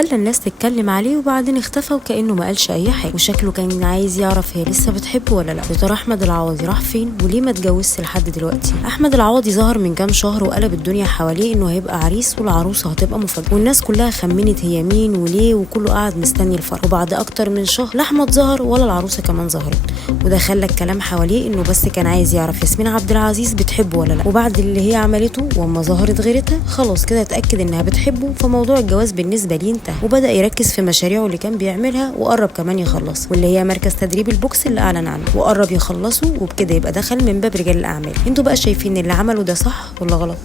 خلى الناس تتكلم عليه وبعدين اختفى وكأنه ما قالش اي حاجه، وشكله كان عايز يعرف هي لسه بتحبه ولا لا. يا ترى احمد العوضي راح فين وليه ما اتجوزش لحد دلوقتي؟ احمد العوضي ظهر من كام شهر وقلب الدنيا حواليه انه هيبقى عريس والعروسه هتبقى مفاجاه، والناس كلها خمنت هي مين وليه، وكله قاعد مستني الفرح. وبعد اكتر من شهر لا احمد ظهر ولا العروسه كمان ظهرت، وده خلى الكلام حواليه انه بس كان عايز يعرف ياسمين عبد العزيز بتحبه ولا لا. وبعد اللي هي عملته واما ظهرت غيرتها خلاص كده اتاكد انها بتحبه، فموضوع الجواز بالنسبه ليه انتهى، وبدا يركز في مشاريعه اللي كان بيعملها وقرب كمان يخلص، واللي هي مركز تدريب البوكس اللي اعلن عنه وقرب يخلصه، وبكده يبقى دخل من باب رجال الاعمال. انتوا بقى شايفين اللي عمله ده صح ولا غلط؟